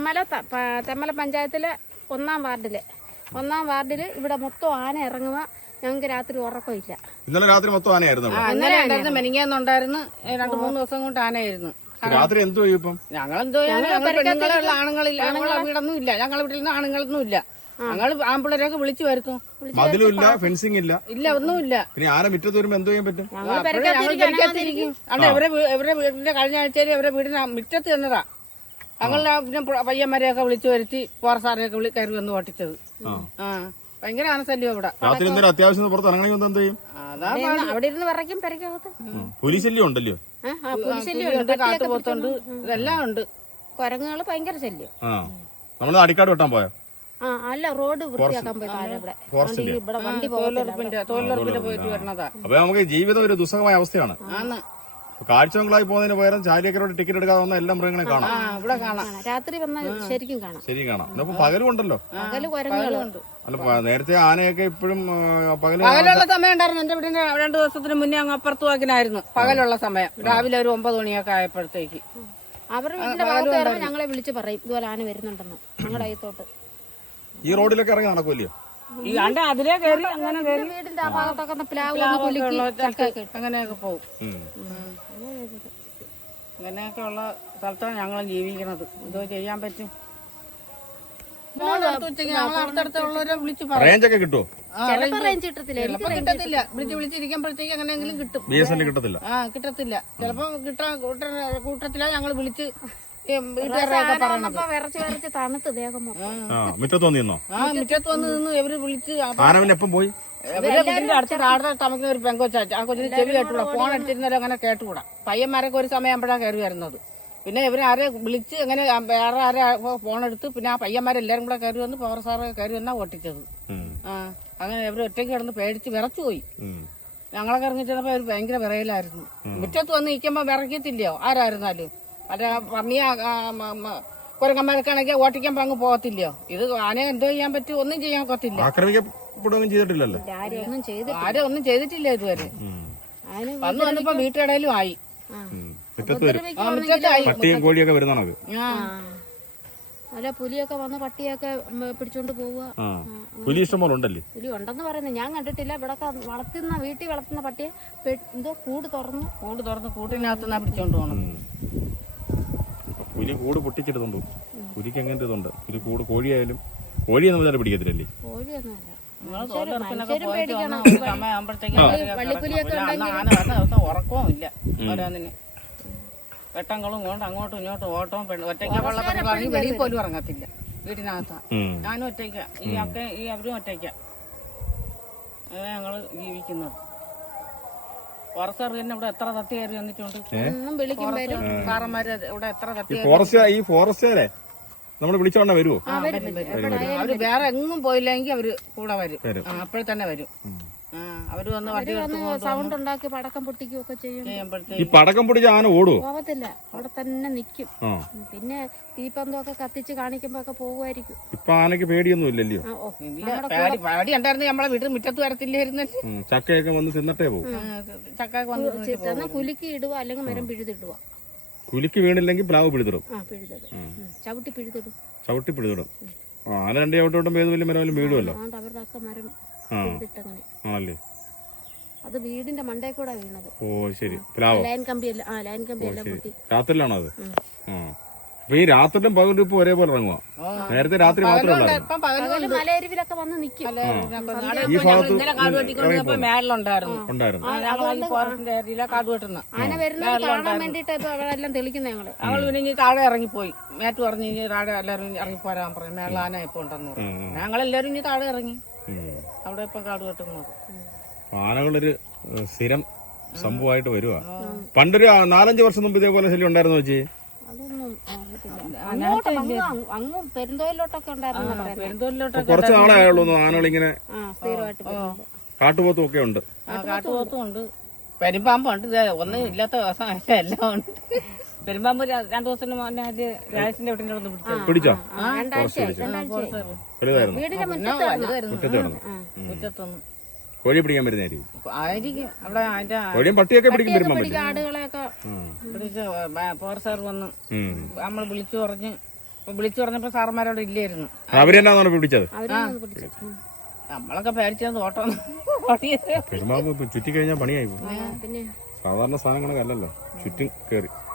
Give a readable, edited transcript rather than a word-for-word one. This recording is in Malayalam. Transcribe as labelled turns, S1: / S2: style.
S1: തെമ്മല പഞ്ചായത്തിലെ 1-ാം വാർഡില് ഇവിടെ മൊത്തം ആന ഇറങ്ങുക. ഞങ്ങൾക്ക് രാത്രി ഉറക്കമില്ല.
S2: ഇന്നലെ രാത്രി മൊത്തം ആനയായിരുന്നു.
S3: ഇന്നലെ ഉണ്ടായിരുന്നു, മെനിങ്ങാന്നുണ്ടായിരുന്നു, 2-3 ദിവസം കൊണ്ട് ആനയായിരുന്നു.
S2: രാത്രി എന്തോ ഇപ്പം
S3: ഞങ്ങളെന്തോ പെണ്ണുങ്ങളുള്ള ആണുങ്ങളില്ല, ഞങ്ങളെ വീടൊന്നും ഇല്ല, ഞങ്ങളെ വീട്ടിൽ നിന്ന് ആണുങ്ങളൊന്നും ഇല്ല. ഞങ്ങൾ ആമ്പിള്ളേരൊക്കെ വിളിച്ചു വരുത്തും.
S2: മതിലും ഇല്ല, ഫെൻസിംഗ് ഇല്ല,
S3: ഇല്ല ഒന്നുമില്ല.
S2: പിന്നെ ആന മുറ്റത്ത് വരുമ്പോ എന്തോ ചെയ്യാൻ പറ്റും?
S3: ഞങ്ങൾ പെരക്കകത്തിരിക്കും. അല്ല ഇവരെ വീടിന്റെ കഴിഞ്ഞ ആഴ്ചയിൽ ഇവരെ വീടിന് മുറ്റത്ത് ചെന്നതാ. ഞങ്ങളുടെ പിന്നെ പയ്യന്മാരെയൊക്കെ വിളിച്ചു വരുത്തി പോറസാറിനെയൊക്കെ കയറി വന്ന് ഓട്ടിച്ചത്. ഭയങ്കര ആനശല്യം ഇവിടെ.
S2: രാത്രി എന്തെങ്കിലും അത്യാവശ്യം പുറത്ത് ഇറങ്ങണമെങ്കിൽ എന്ത് ചെയ്യും?
S1: അവിടെ ഇരുന്ന് പറയ്ക്കും പെരക്കകത്ത്.
S2: പുലിശല്യം ഉണ്ടല്ലോ,
S3: കാട്ടുപോത്തുണ്ട്, ഇതെല്ലാം ഉണ്ട്.
S1: കുരങ്ങുകള് ഭയങ്കര ശല്യം.
S2: നമ്മള് അടിക്കാട് വെട്ടാൻ പോയോ?
S1: അല്ല, റോഡ് വൃത്തിയാക്കാൻ പോയി താഴെ ഇവിടെ വണ്ടി
S3: തൊഴിലുറപ്പിന്റെ പോയിട്ട് വരണതാ.
S2: അപ്പൊ നമുക്ക് ജീവിതം ഒരു ദുസ്സഹമായ അവസ്ഥയാണ്. കാഴ്ചകളായി പോകുന്നതിന് പകരം ചാലിയക്കരോട് ടിക്കറ്റ് എടുക്കാതെ വന്ന എല്ലാ മൃഗങ്ങളെ കാണാം.
S3: ഇവിടെ കാണാം,
S1: രാത്രി വന്നാൽ ശരിക്കും കാണാം.
S2: ശരി കാണാം. ഇപ്പൊ പകലും ഉണ്ടല്ലോ.
S1: പകല് കുരങ്ങുകളുണ്ട്.
S2: അല്ല, നേരത്തെ ആനയൊക്കെ ഇപ്പോഴും
S3: പകലുള്ള സമയം ഉണ്ടായിരുന്നു. എന്റെ വീടിന്റെ 2 ദിവസത്തിന് മുന്നേ അങ്ങ് അപ്പുറത്ത് വാക്കിനായിരുന്നു പകലുള്ള സമയം. രാവിലെ ഒരു 9 മണിയൊക്കെ ആയപ്പോഴത്തേക്ക്
S1: അവരുടെ വീടിന്റെ ഭാഗത്ത് ഞങ്ങളെ വിളിച്ച് പറയും ഇതുപോലെ ആന വരുന്നുണ്ടെന്ന്. ഞങ്ങളുടെ അയത്തോട്ട്
S2: ഈ റോഡിലൊക്കെ ഇറങ്ങി നടക്കൂല്ലോ.
S3: ഈ കണ്ട അതിലേ കയറി അങ്ങനെ കയറി
S1: വീടിന്റെ ആ ഭാഗത്തൊക്കെ പ്ലാവ്
S3: അങ്ങനെയൊക്കെ പോകും. അങ്ങനെയൊക്കെ ഉള്ള സ്ഥലത്താണ് ഞങ്ങളും ജീവിക്കുന്നത്. എന്തോ ചെയ്യാൻ പറ്റും? അടുത്തടുത്തുള്ളവരെ വിളിച്ച്
S2: റേഞ്ചൊക്കെ കിട്ടുമോ?
S3: കിട്ടത്തില്ല. വിളിച്ചിരിക്കുമ്പോഴത്തേക്ക് അങ്ങനെയെങ്കിലും കിട്ടും.
S2: BSNL കിട്ടത്തില്ല.
S3: കിട്ടത്തില്ല. ചിലപ്പോ കൂട്ടത്തില ഞങ്ങൾ വിളിച്ച്
S1: വിറച്ച് തണുത്ത് ദേഹം
S2: മുറ്റത്ത് വന്നിരുന്നോ?
S3: മുറ്റത്ത് വന്ന് നിന്ന് ഇവര് വിളിച്ച്
S2: എപ്പം പോയി?
S3: ഇവരെ വീടിന്റെ അടുത്ത് കാടിനെ തമക്കുന്ന ഒരു പെങ്കൊച്ചാച്ച. ആ കൊച്ചിന് ചെവി കേട്ടുകൂടാ, ഫോൺ അടിച്ചിരുന്നാലും അങ്ങനെ കേട്ടുകൂടാ. പയ്യന്മാരൊക്കെ ഒരു സമയം ആകുമ്പോഴാണ് കയറി വരുന്നത്. പിന്നെ ഇവരെ ആരെ വിളിച്ച് അങ്ങനെ വേറെ ആരെ ഫോണെടുത്ത് പിന്നെ ആ പയ്യന്മാരെല്ലാരും കൂടെ കയറി വന്ന് പവർ സാറ് കയറി വന്നാ ഓട്ടിച്ചത്. അങ്ങനെ ഇവര് ഒറ്റയ്ക്ക് കിടന്ന് പേടിച്ച് വിറച്ചു പോയി. ഞങ്ങളൊക്കെ ഇറങ്ങി ചെന്നപ്പോ അവര് ഭയങ്കര വിറയിലായിരുന്നു. മുറ്റത്ത് വന്ന് നിൽക്കുമ്പോ വിറയ്ക്കത്തില്ലയോ ആരായിരുന്നാലും. മറ്റേ പന്നിയ കുരങ്ങന്മാരൊക്കെ ആണെങ്കിൽ ഓട്ടിക്കാൻ അങ്ങ് പോകത്തില്ലയോ. ഇത് ആനയെ എന്തോ ചെയ്യാൻ പറ്റും? ഒന്നും ചെയ്യാൻ ഒക്കത്തില്ല. ആരും ഒന്നും ചെയ്തിട്ടില്ല ഇതുവരെ. വന്ന് വന്നപ്പോ വീട്ടിടയിലും ആയി.
S1: അല്ല, പുലിയൊക്കെ വന്ന് പട്ടിയൊക്കെ പിടിച്ചോണ്ട് പോവുക.
S2: പുലി ഇഷ്ടംപോലെ ഉണ്ടല്ലേ?
S1: പുലി ഉണ്ടെന്ന് പറയുന്നത് ഞാൻ കണ്ടിട്ടില്ല. ഇവിടെ വീട്ടിൽ വളർത്തുന്ന പട്ടിയെ എന്തോ കൂട് തുറന്ന്
S3: കൂട്ടിനകത്തുനിന്നാ പിടിച്ചോണ്ട് പോകണം.
S2: പുലി കൂട് പൊട്ടിച്ചെടുത്തോണ്ടു. പുലിക്ക് എങ്ങനത്തെ ഇതുണ്ട്. പുലി കൂട് കോഴിയായാലും കോഴിയൊന്നും വിചാരം പിടിക്കത്തില്ലല്ലേ?
S1: കോഴിയൊന്നുമല്ല.
S3: ഉറക്കവും ഇല്ല. ഓരോന്നിന് വെട്ടങ്ങളും കൊണ്ട് അങ്ങോട്ടും ഇങ്ങോട്ടും ഓട്ടവും. ഒറ്റയ്ക്ക് വെള്ളത്തിൽ വെളിയിൽ പോലും ഇറങ്ങത്തില്ല. വീട്ടിനകത്താ ഞാനും ഒറ്റയ്ക്ക, ഈ അവരും ഒറ്റയ്ക്ക. അങ്ങനെ ഞങ്ങള് ജീവിക്കുന്നത്. ഫോറസ്റ്റ് തന്നെ ഇവിടെ എത്ര തത്തി കയറി വന്നിട്ടുണ്ട്. കാറന്മാര് ഇവിടെ എത്ര തത്തി.
S2: ഈ ഫോറസ്റ്റുകാരെ നമ്മള് വിളിച്ചോണ്ട വരുമോ?
S3: അവര് വേറെ എങ്ങും പോയില്ലെങ്കിൽ അവര് കൂടെ വരും. അപ്പോഴേ തന്നെ വരും. അവര് വന്ന് വണ്ടി
S1: സൗണ്ട് ഉണ്ടാക്കി പടക്കം പൊട്ടിക്കുകയൊക്കെ ചെയ്യും.
S2: ഈ പടക്കം പൊട്ടിച്ച ആന ഓടുവോ?
S1: പോകത്തില്ല, അവിടെ തന്നെ നിക്കും. പിന്നെ തീപ്പന്തൊക്കെ കത്തിച്ച് കാണിക്കുമ്പോ ഒക്കെ പോകുമായിരിക്കും.
S2: ഇപ്പൊ ആനക്ക് പേടിയൊന്നും ഇല്ലല്ലോ.
S3: പേടി ഉണ്ടായിരുന്നു. നമ്മളെ വീട്ടിൽ മുറ്റത്ത് വരത്തില്ലായിരുന്നു.
S2: ചക്കയൊക്കെ വന്ന് തിന്നിട്ടേ പോകും.
S3: ചക്കയൊക്കെ വന്ന്
S1: കുലുക്കി ഇടുക, അല്ലെങ്കിൽ മരം പിഴുതിടുക.
S2: കുലുക്കി വീണില്ലെങ്കിൽ പ്ലാവ് പിഴുതിടും.
S1: ചവിട്ടി
S2: പിഴുതിടും. ആന 2 ചവിട്ടോട്ടും ഏത് വലിയ മരം വീഴുമല്ലോ.
S1: അവരുടെ ഒക്കെ മരം
S2: ആണല്ലേ?
S1: അത് വീടിന്റെ മണ്ടേ കൂടെ വീണത്.
S2: ഓ ശരി. പ്ലാവ്
S1: ലൈൻ കമ്പി എല്ലാം പൊട്ടി.
S2: രാത്രിയിലാണോ അത്? അപ്പൊ ഈ രാത്രിയിലും പകലും ഇപ്പൊ ഒരേപോലെ ഇറങ്ങുക. നേരത്തെ രാത്രി മാത്രമേ
S1: മലയരുവിലൊക്കെ വന്ന് നിൽക്കും.
S2: ഈ ഭാഗത്ത്
S1: ആന വരുന്നത് കാണാൻ വേണ്ടിട്ട് എല്ലാം തെളിക്കുന്ന ഞങ്ങള്.
S3: അവൾ പിന്നെ താഴെ ഇറങ്ങിപ്പോയി. മേറ്റ് പറഞ്ഞ് ഇനി താഴെ എല്ലാവരും ഇറങ്ങിപ്പോരാൻ പറഞ്ഞു. മേളിൽ ആന ഇപ്പൊ ഉണ്ടെന്ന് പറഞ്ഞു. ഞങ്ങളെല്ലാരും ഇനി താഴെ ഇറങ്ങി. അവിടെ ഇപ്പൊ കാട് വെട്ടുന്നത്.
S2: ആനകളൊരു സ്ഥിരം സംഭവമായിട്ട് വരുവാ. പണ്ടൊരു 4-5 വർഷം മുമ്പ് ഇതേപോലെ ശല്യം ഉണ്ടായിരുന്നു വെച്ചേ.
S1: അങ്ങും പെരുന്തോയിലോട്ടൊക്കെ ഉണ്ടായിരുന്നു.
S2: കുറച്ച് നാളെ ആയുള്ളൂ ആനകളിങ്ങനെ. കാട്ടുപോത്തും ഒക്കെ ഉണ്ട്.
S3: കാട്ടുപോത്തും ഉണ്ട്, പെരുമ്പാമ്പുണ്ട്. ഒന്നും ഇല്ലാത്ത ദിവസം എല്ലാം ഉണ്ട്. പെരുമ്പാമ്പ് 2 ദിവസത്തിന് മുന്നേ രാജസിന്റെ വീട്ടിന്റെ
S2: പിടിച്ചോ?
S3: മുറ്റത്തൊന്നും
S2: കോഴി പിടിക്കാൻ വരുന്നതായിരിക്കും.
S3: അവിടെ അതിന്റെ
S2: കോഴിയും പട്ടിയൊക്കെ പിടിക്കും.
S1: ആടുകളെയൊക്കെ
S3: പിടിച്ച് ഫോറസ്റ്റ് വന്ന് നമ്മൾ വിളിച്ചു പറഞ്ഞ് വിളിച്ചു പറഞ്ഞപ്പോ സാറന്മാരോട് ഇല്ലായിരുന്നു.
S2: അവരെന്നാണ് പിടിച്ചത്?
S1: അവരൊന്നും പിടിച്ചു.
S3: നമ്മളൊക്കെ പേടിച്ചത് ഓട്ടം ഓടിയത്.
S2: പെരുമാവ് ചുറ്റി കഴിഞ്ഞാൽ പണിയായി പോകും.
S1: പിന്നെ
S2: സാധാരണ സാധനങ്ങളൊക്കെ അല്ലല്ലോ ചുറ്റും കയറി.